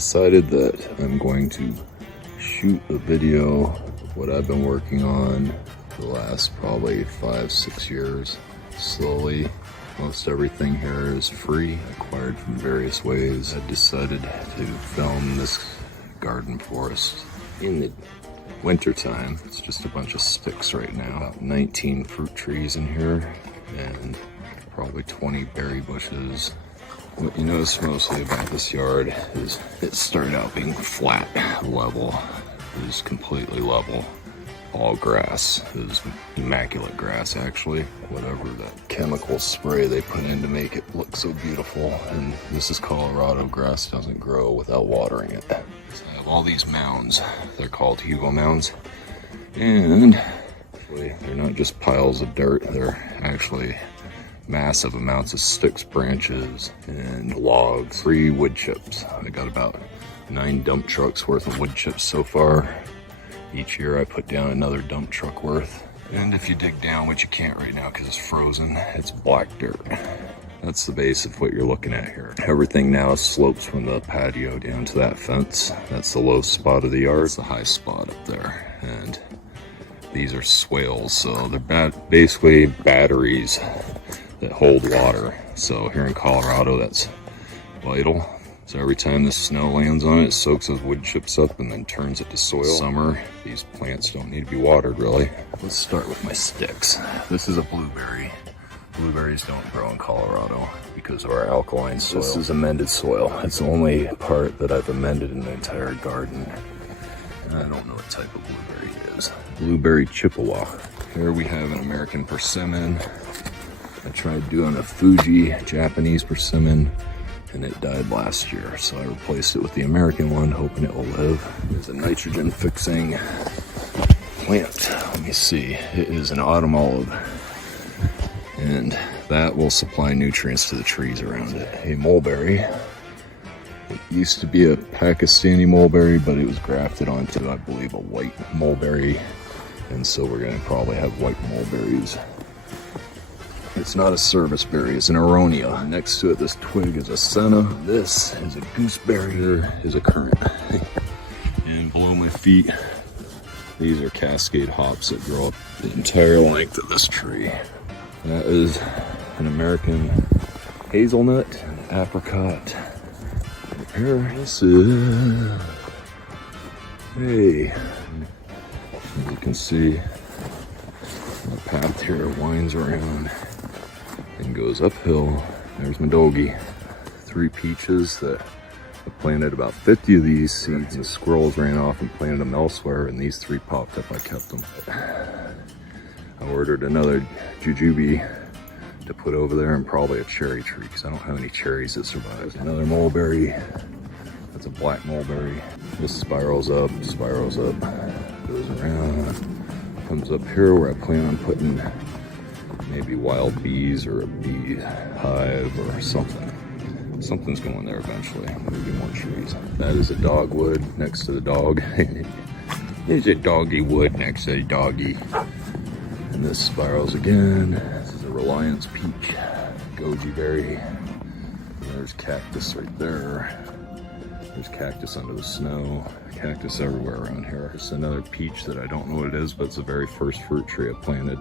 decided that I'm going to shoot a video of what I've been working on for the last probably 5-6 years. Slowly, most everything here is free, acquired from various ways. I decided to film this garden forest in the winter time. It's just a bunch of sticks right now. About 19 fruit trees in here and probably 20 berry bushes. What you notice mostly about this yard is it started out being flat, level. It was completely level. All grass. It was immaculate grass, actually. Whatever that chemical spray they put in to make it look so beautiful. And this is Colorado. Grass doesn't grow without watering it. So I have all these mounds. They're called Hugo mounds. And they're not just piles of dirt. They're actually massive amounts of sticks, branches, and logs. Free wood chips. I got about 9 dump trucks worth of wood chips so far. Each year I put down another dump truck worth. And if you dig down, which you can't right now because it's frozen, it's black dirt. That's the base of what you're looking at here. Everything now slopes from the patio down to that fence. That's the low spot of the yard. It's the high spot up there. And these are swales, so they're basically batteries that hold water. So here in Colorado, that's vital. So every time the snow lands on it, it soaks those wood chips up and then turns it to soil. Summer, these plants don't need to be watered really. Let's start with my sticks. This is a blueberry. Blueberries don't grow in Colorado because of our alkaline soil. This is amended soil. It's the only part that I've amended in the entire garden. And I don't know what type of blueberry it is. Blueberry Chippewa. Here we have an American persimmon. I tried doing a Fuji Japanese persimmon and it died last year, so I replaced it with the American one, hoping it will live. There's a nitrogen fixing plant. Let me see. It is an autumn olive, and that will supply nutrients to the trees around it. A mulberry. It used to be a Pakistani mulberry, but it was grafted onto, I believe, a white mulberry, and so we're going to probably have white mulberries. It's not a service berry, it's an aronia. Next to it, this twig is a senna. This is a gooseberry. Here is a currant. And below my feet, these are cascade hops that grow up the entire length of this tree. That is an American hazelnut, an apricot. Here, this is, hey, as you can see, the path here winds around and goes uphill. There's my doggy. 3 peaches that I planted about 50 of these seeds. The squirrels ran off and planted them elsewhere, and these 3 popped up. I kept them. I ordered another jujube to put over there and probably a cherry tree because I don't have any cherries that survive. Another mulberry. That's a black mulberry. This spirals up, goes around, comes up here where I plan on putting maybe wild bees or a bee hive or something. Something's going there eventually. Maybe more trees. That is a dogwood next to the dog. There's a doggy wood next to the doggy. And this spirals again. This is a Reliance peach, goji berry. There's cactus right there. There's cactus under the snow. Cactus everywhere around here. It's another peach that I don't know what it is, but it's the very first fruit tree I planted.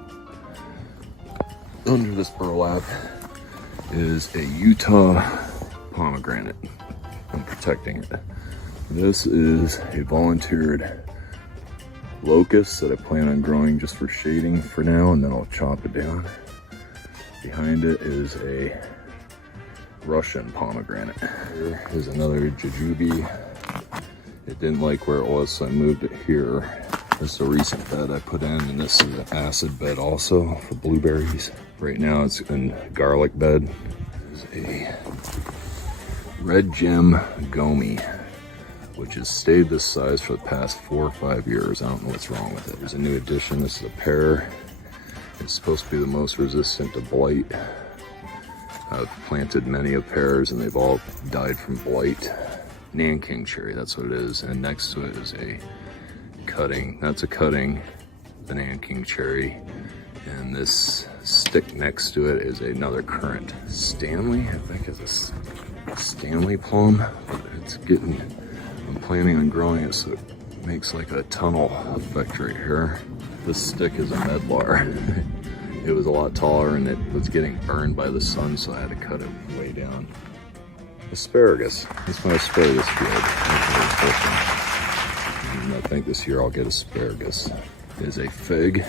Under this burlap is a Utah pomegranate. I'm protecting it. This is a volunteered locust that I plan on growing just for shading for now, and then I'll chop it down. Behind it is a Russian pomegranate. Here is another jujube. It didn't like where it was, so I moved it here. This is a recent bed I put in, and this is an acid bed also for blueberries. Right now it's in garlic bed. There's a red gem gomi, which has stayed this size for the past 4 or 5 years. I don't know what's wrong with it. There's a new addition. This is a pear. It's supposed to be the most resistant to blight. I've planted many of pears and they've all died from blight. Nanking cherry, that's what it is. And next to it is a cutting. That's a cutting, the Nanking cherry. And this stick next to it is another currant. Stanley, I think it's a Stanley plum. It's getting I'm planning on growing it so it makes like a tunnel effect right here. This stick is a medlar. It was a lot taller and it was getting burned by the sun, so I had to cut it way down. Asparagus. That's my asparagus field. And I think this year I'll get asparagus. It is a fig,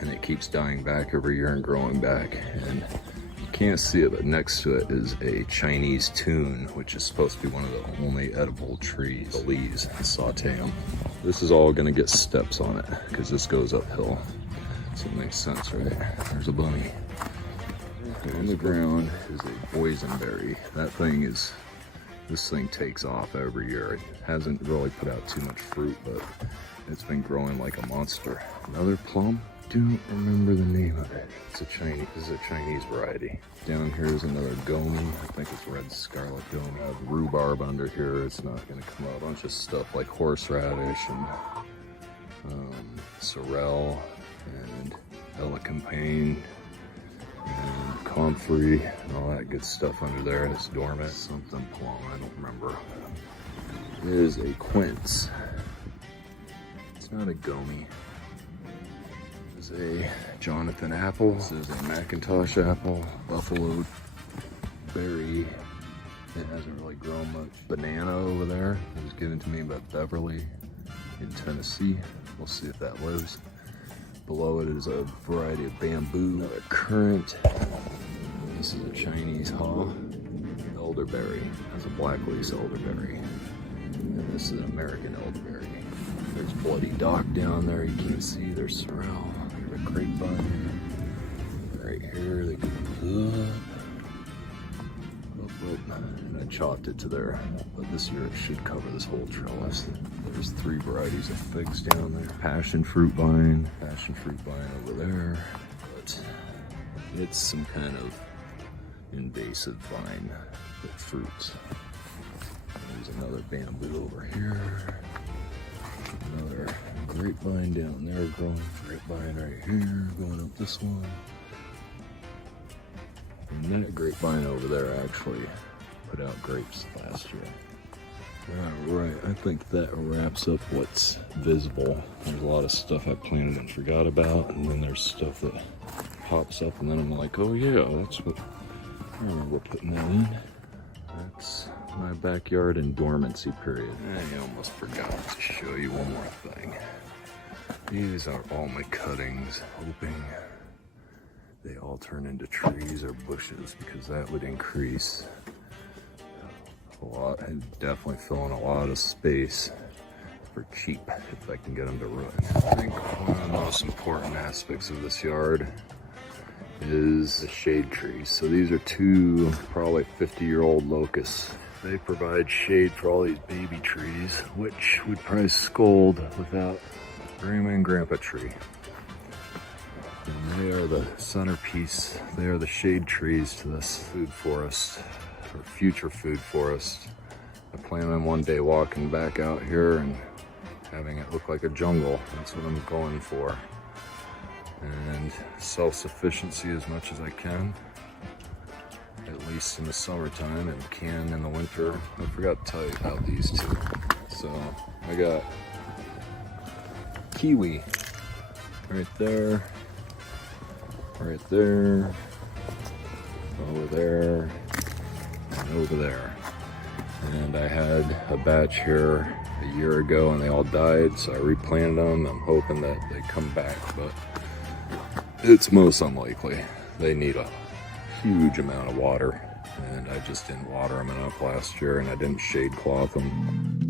and it keeps dying back every year and growing back. And you can't see it, but next to it is a Chinese tune, which is supposed to be one of the only edible trees. The leaves, saute them. This is all gonna get steps on it because this goes uphill. So it makes sense, right? There's a bunny. On the ground is a boysenberry. This thing takes off every year. It hasn't really put out too much fruit, but it's been growing like a monster. Another plum. Don't remember the name of it. This is a Chinese variety. Down here is another gomi. I think it's red scarlet gomi. I have rhubarb under here. It's not gonna come out. A bunch of stuff like horseradish and sorrel and elecampane and comfrey and all that good stuff under there. It's dormant. Something plum, I don't remember. It is a quince. It's not a gomi. This is a Jonathan apple. This is a Macintosh apple. Buffalo berry. It hasn't really grown much. Banana over there. It was given to me by Beverly in Tennessee. We'll see if that lives. Below it is a variety of bamboo. Another currant. This is a Chinese haw. Elderberry. That's a black lace elderberry. And this is an American elderberry. There's bloody dock down there. You can't see. There's sorrel. There's a grapevine. Right here, they go up. And I chopped it to there. But this year it should cover this whole trellis. There's 3 varieties of figs down there. Passion fruit vine over there. But it's some kind of invasive vine that fruits. There's another bamboo over here. Another grapevine down there growing. Grapevine right here, going up this one. And that grapevine over there actually put out grapes last year. Alright, I think that wraps up what's visible. There's a lot of stuff I planted and forgot about, and then there's stuff that pops up, and then I'm like, oh yeah, that's what I remember putting that in. That's my backyard in dormancy period. I almost forgot to show you one more thing. These are all my cuttings, hoping they all turn into trees or bushes, because that would increase a lot. I'd definitely fill in a lot of space for cheap if I can get them to root. I think one of the most important aspects of this yard is the shade trees. So these are 2 probably 50-year-old locusts. They provide shade for all these baby trees, which would probably scold without Grandma and Grandpa tree. And they are the centerpiece. They are the shade trees to this food forest, or future food forest. I plan on one day walking back out here and having it look like a jungle. That's what I'm going for. And self-sufficiency as much as I can, at least in the summertime, and can in the winter. I forgot to tell you about these 2. So I got kiwi right there, over there, and over there. And I had a batch here a year ago and they all died, so I replanted them. I'm hoping that they come back, but it's most unlikely. They need a huge amount of water, and I just didn't water them enough last year, and I didn't shade cloth them.